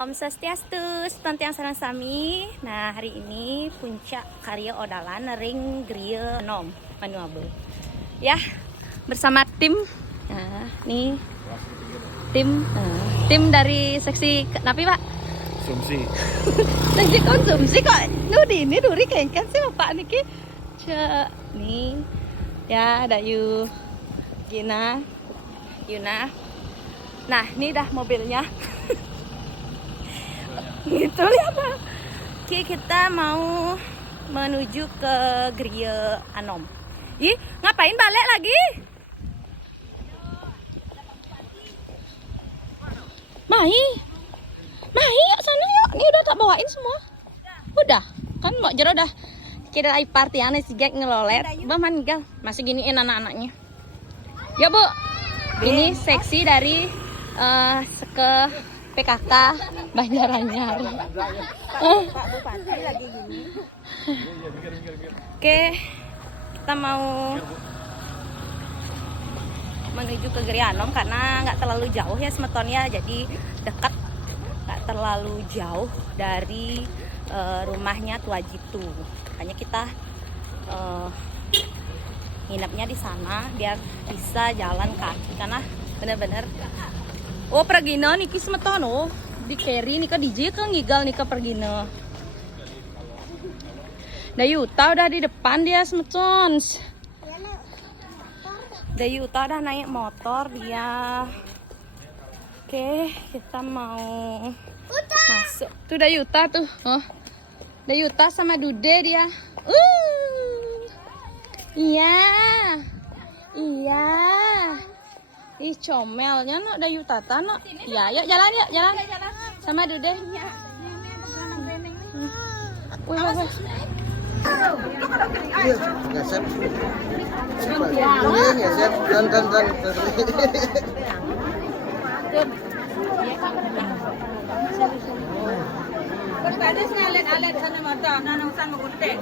Om Swastiastu, Tantiang Sarang Sami. Nah, hari ini puncak karya odalan ring griya nom manuabe. Ya, bersama tim. Nah, nih tim dari seksi napi Pak? Konsumsi. Seksi konsumsi kok. Ini duri kengken sih Bapak niki. Nih. Ya, ada Yuna. Nah, ini dah mobilnya. Gitu lihat. Oke, kita mau menuju ke Griya Anom. Ih, ngapain balik lagi? Mai, yuk sana yuk. Ini udah tak bawain semua. Udah, kan mau jero dah. Kira ai party ane si Gek ngelolet. Baman gal, masih giniin anak-anaknya. Ya, Bu. Ini seksi dari ke PKK Banjaranyar. Pak Bupati lagi gini. Oke, kita mau menuju ke Griya Anom karena nggak terlalu jauh ya semetonnya, jadi dekat, nggak terlalu jauh dari rumahnya Tua Jitu. Makanya kita nginepnya di sana biar bisa jalan kaki karena bener-bener. Oh, pergina niki semeton oh. Di carry nika DJ ke ngigal nika pergina. Dayuta udah di depan dia semeton. Dayuta udah naik motor dia. Oke, kita mau masuk. Tuh Dayuta tuh. Oh. Dayuta sama Dude dia. Iya. Ih, comelnya no Dayuta no. Ya, yuk jalan. Sama Dude. Wih. Ya, Chef. Ya, Chef. Dan. Berbaris ngalet-alet sana mata, nanang sang gunting.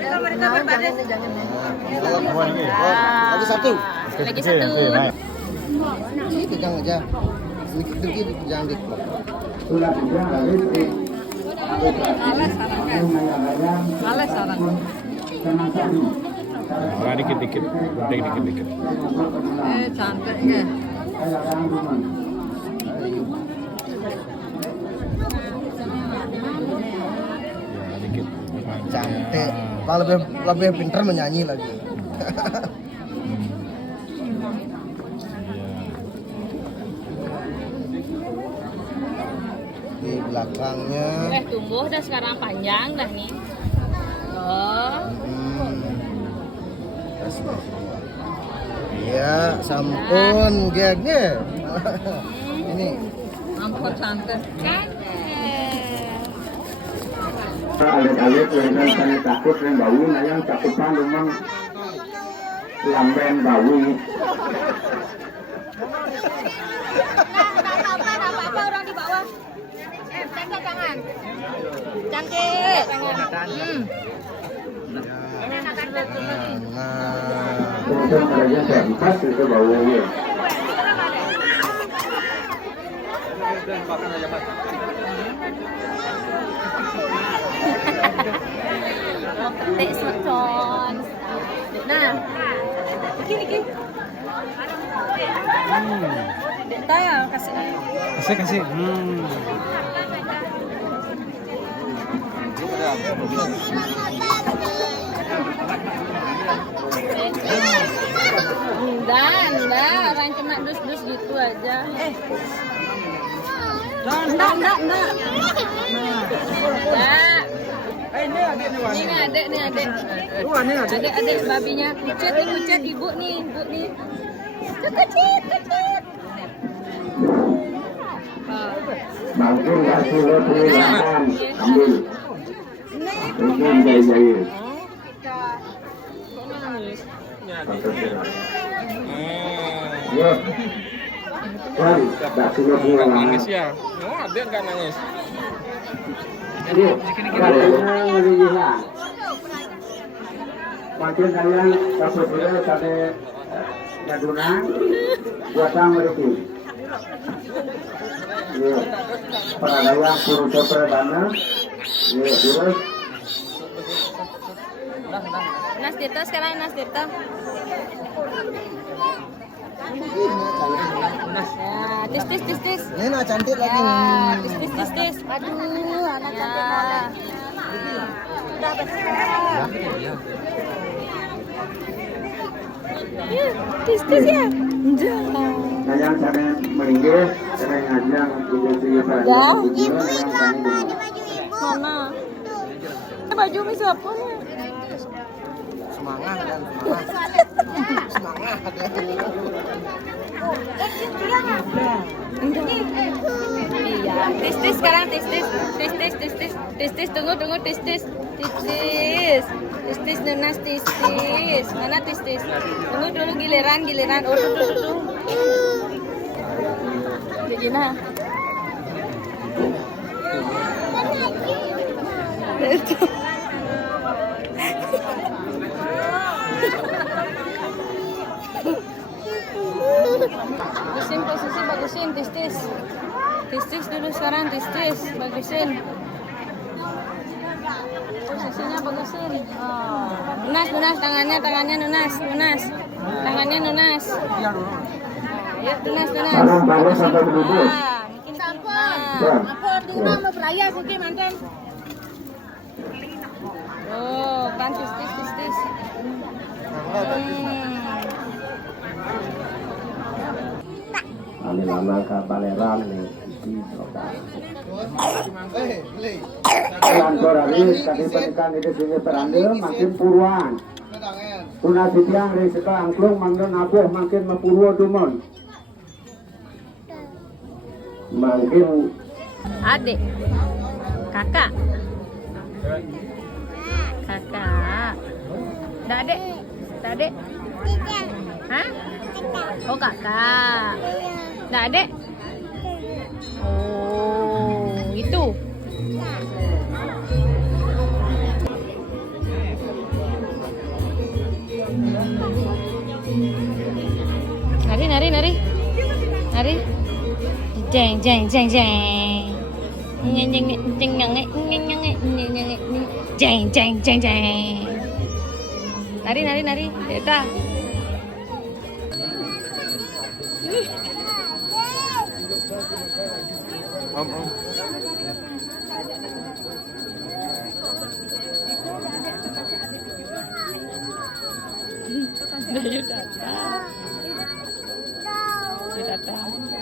Mereka berbaris. Lagi satu. Lagi satu. Ini pegang aja. Sedikit jangan di. Males sarang. Nah, dikit-dikit, gunting dikit-dikit. Cantik ya. Ya, dikit. Cantik. Kalau lebih pintar menyanyi lagi. Di belakangnya. Tumbuh dah sekarang panjang dah nih. Oh. Iya, sampun gegnya. Ini. Ampun cantik. Alit-alit yang saya takut yang bau, nah yang cakupan memang lamben bau. Apa orang di bawah? Jangan. Cantik. Kemudian adanya saya empat itu baunya. Petik semeton. Nah, iki. Kita ya kasih. Kasih. Enggak, orang cuma dus-dus gitu aja. Enggak. Ini adek. Ini adek babinya. Kucet ibu nih. Kucet. Mungkin kasih lo tulisan, ambil. Mungkin jahit. Ya. Kan, kasih lo tulisan. Nangis ya? Oh, dia nggak nangis. Yuk, kalian melihat. Makin kalian kasih dulu tadi jaduna, buatan mereka. Peradaya Purusha Pradana. Ya, terus. Nas Tirta sekarang Nas Tirta. Ya, tis. Nena cantik lagi. Ya, tis. Aduh, anak cantik banget. Udah besar. Ya, tis ya. Nah, yang sana melinggih, sana ngajang industri peradaan. Mana? Baju mi siapa nih? Semangat kan. Semangat. Iya, tis sekarang tis tunggu tis Nunas tis mana tis tunggu dulu giliran oh tuh jadi nah bagusin posisi bagusin tis dulu sekarang tis bagusin posisinya bagusin. Oh. Nunas tangannya Nunas tangannya Nunas. Ya Nunas. Tangan bawah sampai berduduk. Mungkin Apa di rumah mau beraya kuki mantan. Oh, kan tis. Kami lama ke Baleran nih. Kantor Aris, kami pendekan itu sini perandil makin puruan. Tuna sitiang dari setelah angklung mangga nabuh makin mapurwo dumon. Makin Adik, kakak. Dadek. Hah? Oh kakak. Dadek. Oh, gitu. Nari. Jeng. Jeng. Nari. Deta. Om. Datang.